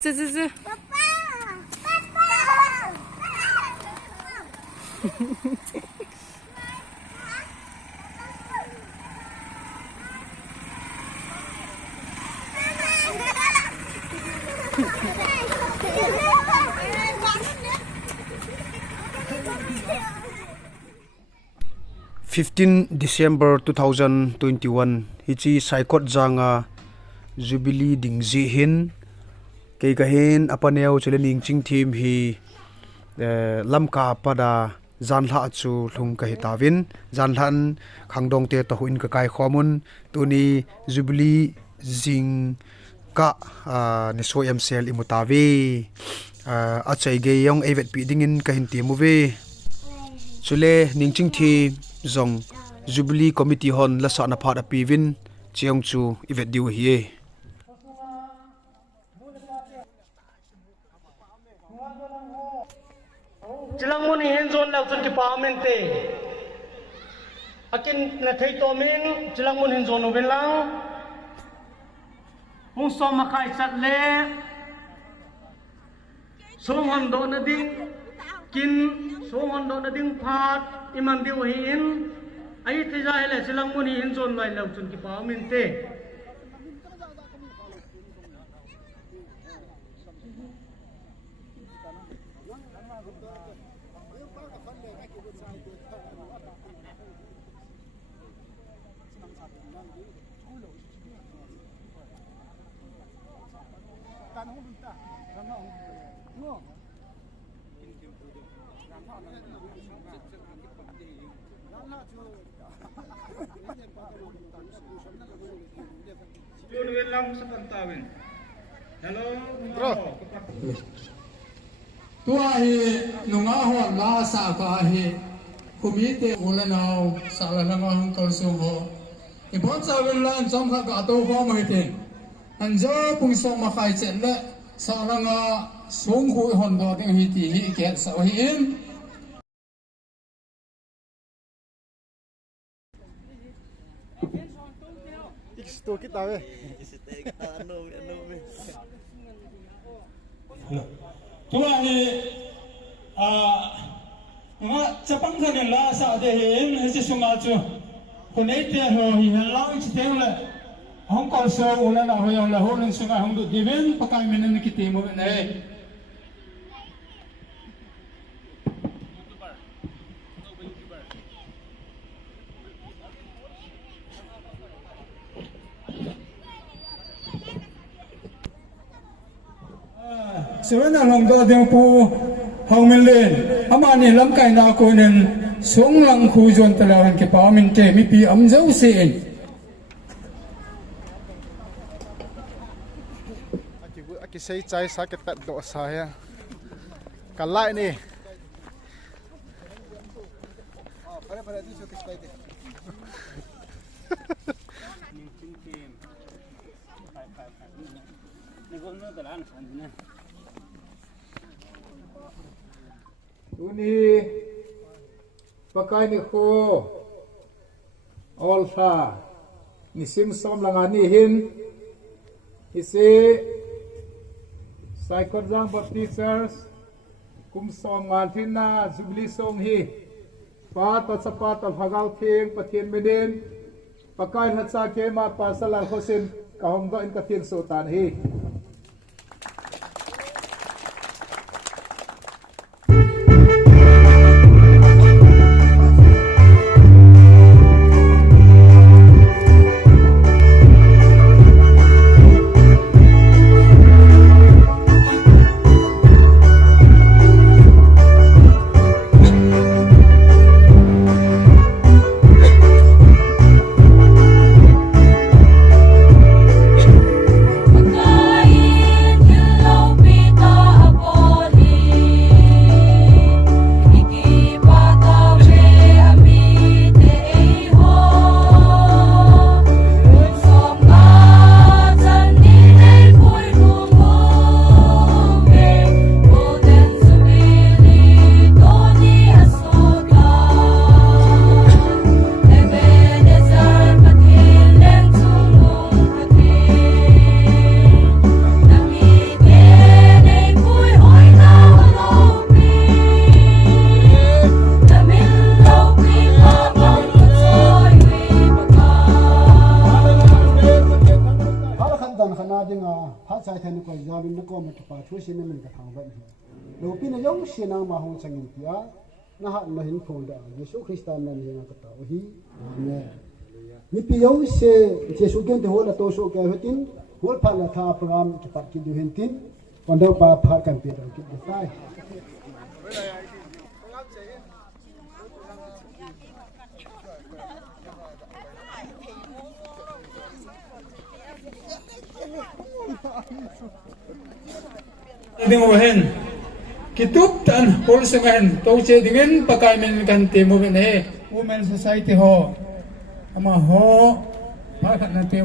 Z. Papa. 15 December 2021 hichi Saikotjang Jubilee dingzi hin ke kahin apaneu chile NENGCHINGTHEM hi lamka pada zanla chu lung ka hitawin zanlan khangdong te to huin ka kai khomun tuni Jubilee jing ka ni soyam sel imutawi achai ge yong evet pi dingin ka hin ti muwe chule NENGCHINGTHEM zong Jubilee committee hon LAsah na phat apivin chiang chu evet diu hi chilang mun hin zon lau chun ki parliament te akin na thei to min chilang mun hin zon no belang mung so makai chat le so hon do na ding kin so hon do na ding phat iman diu hin ai te ja hele chilang mun hin zon mai lau chun ki parliament te Hello, bro. Tua hi nunga ho LAsah ka hi kumite ulanau salalanga hong kalsubo ibon sa lan som kha ka to ho mai te anjo pung so ma khai chen le salanga sung hu hon do ding hi ti hi ke sa hi in Isto kita we. tua hi nga chapang kha ne LAsah de hin hi sunga chu kunai te ho hi lang chi teng le hong kong so ulana ho yang la ho len sunga hong du divin pakai menen ki te mo ne Sebenarnya long do deng pu hong men len amani lam kai na ko nen song lang khu jon talaran ke pa min te mi pi am jau se en Aki sei chai sakit tat do saya. Kalai ni. Pada tu suka sekali. Uni pakai ni ko olsa ni sim som langani hin isi Saikotjang teachers kum som ngan thin na Jubilee som hi pat sapat phagau thing pathian meden pakai hatsa ke ma pasala khosin kahom ga in ka thin so tan hi ko zabin na ko matipa thu sin min ka thang ba hi lo pin yong sinang ma hong changin tia na ha lo hin phon da Yesu Kristan nan hi na ka ta hi amen ni pi yong se Yesu gen te hola to so ka hetin hol pha la tha program ki pat ki du hin tin on do pa pha kan pe da ki sai Ding wahen kitup tan hol sengahen to che dingen pakai men kan temo ben he women society ho ama ho pa kan na te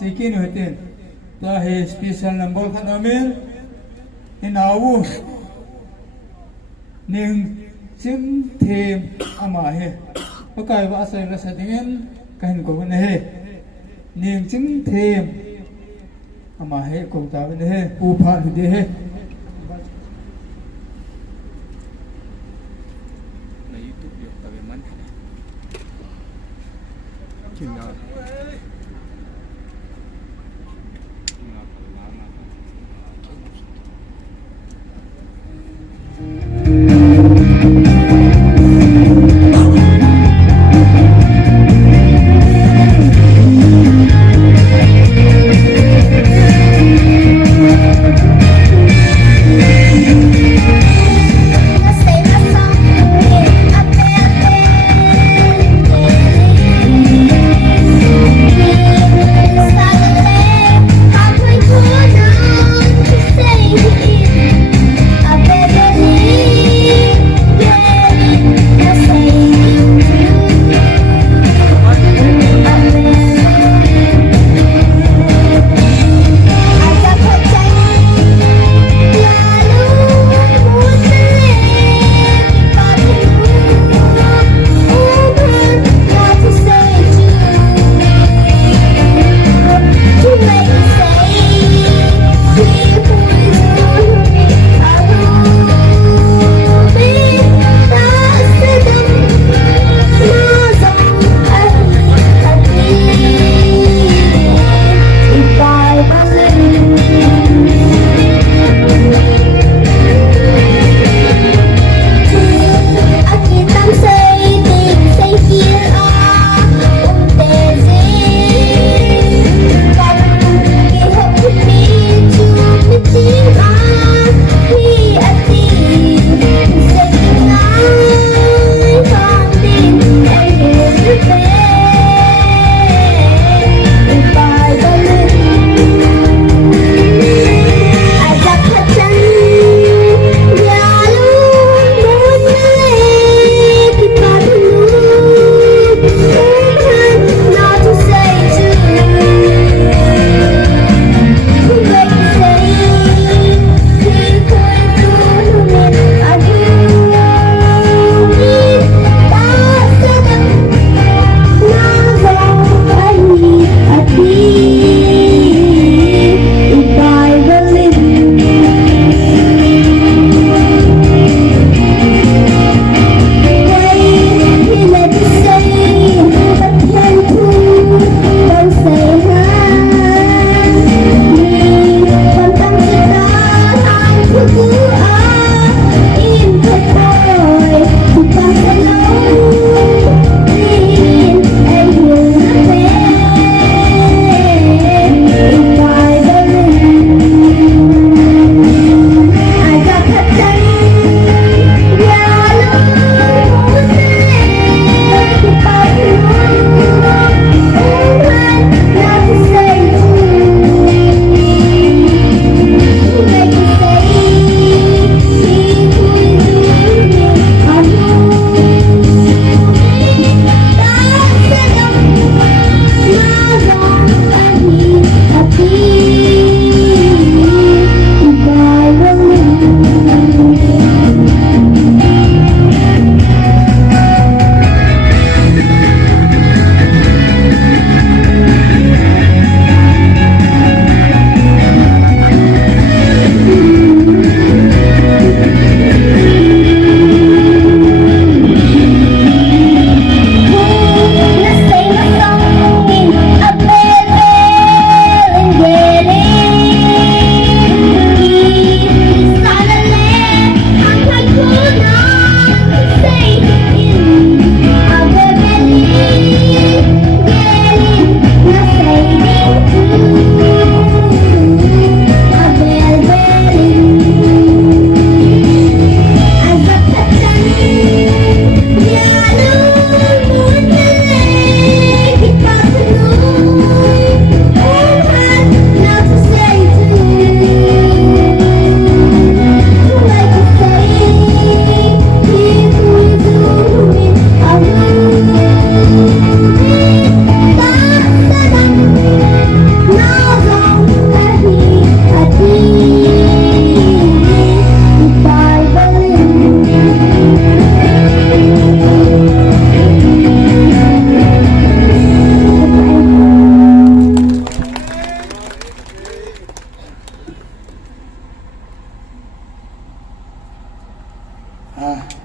Sikin hoten tahe special number khan amir inawu ning chim them ama he pakai ba sai la sadingen kahin ko ne he ning chim them ama he ko ta ne he u pha de he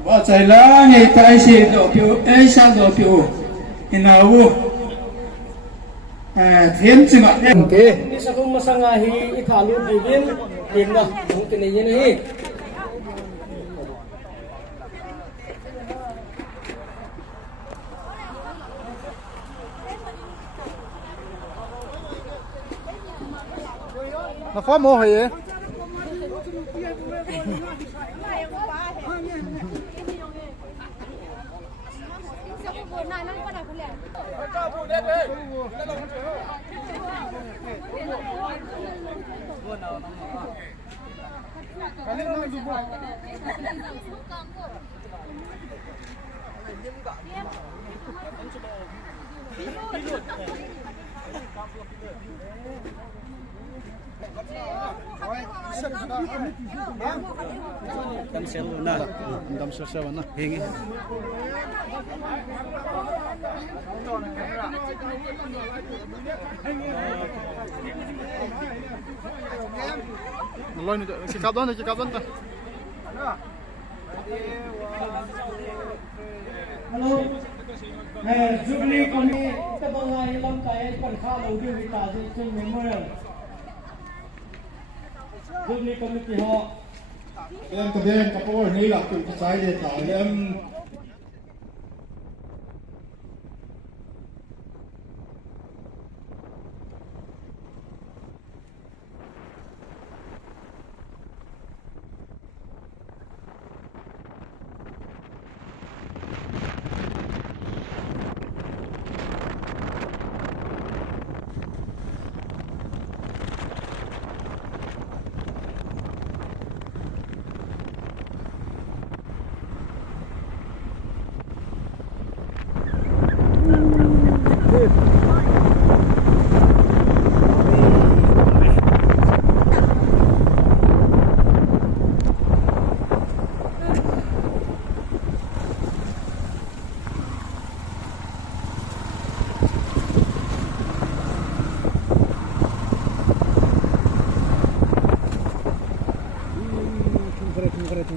ว่าใจละไงตายสิดอกผิวชาดอกผิวอินาวูเทียนจิมาโอเค Di sa kung masangahi italo bibin, din na ang tiniyin hi. Nó phá mồ hề. Đâm sơ sơ nó hình nó lôi nó chỉ cặp đó ta Hello. Jubilee kami sa mga ilang tayo pagkalaw din ita sa memorial. Jubilee committee ho. em có biết các cô này là tụi trái để tạo em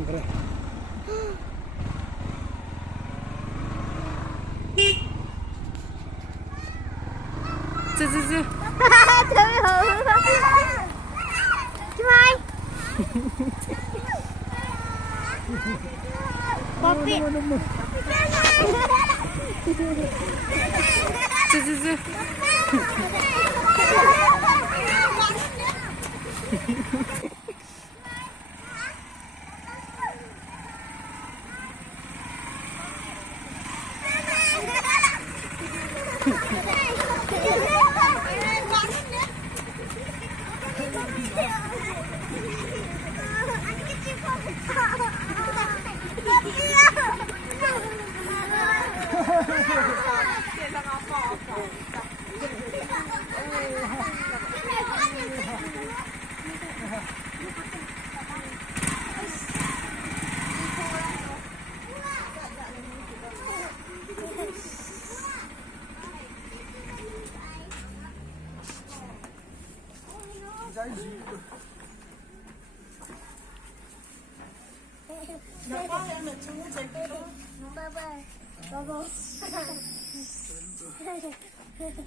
kere. Chứ hai Bobby chứ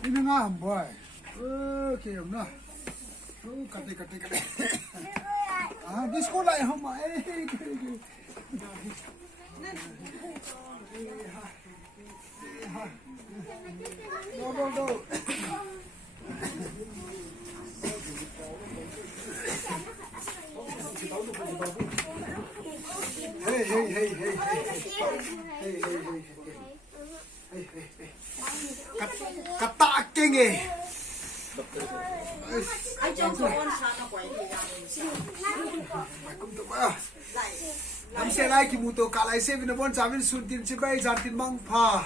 Ini ngam boy. Okay, na. Kate. Ah, di sekolah ya hama. Go. Hey. Kata king eh. Anh cho con sao nó quậy gì Cũng tụi ba. Làm xe lại ki muto kalai se bin bon chamin sun tin chi bai jan tin mang pha.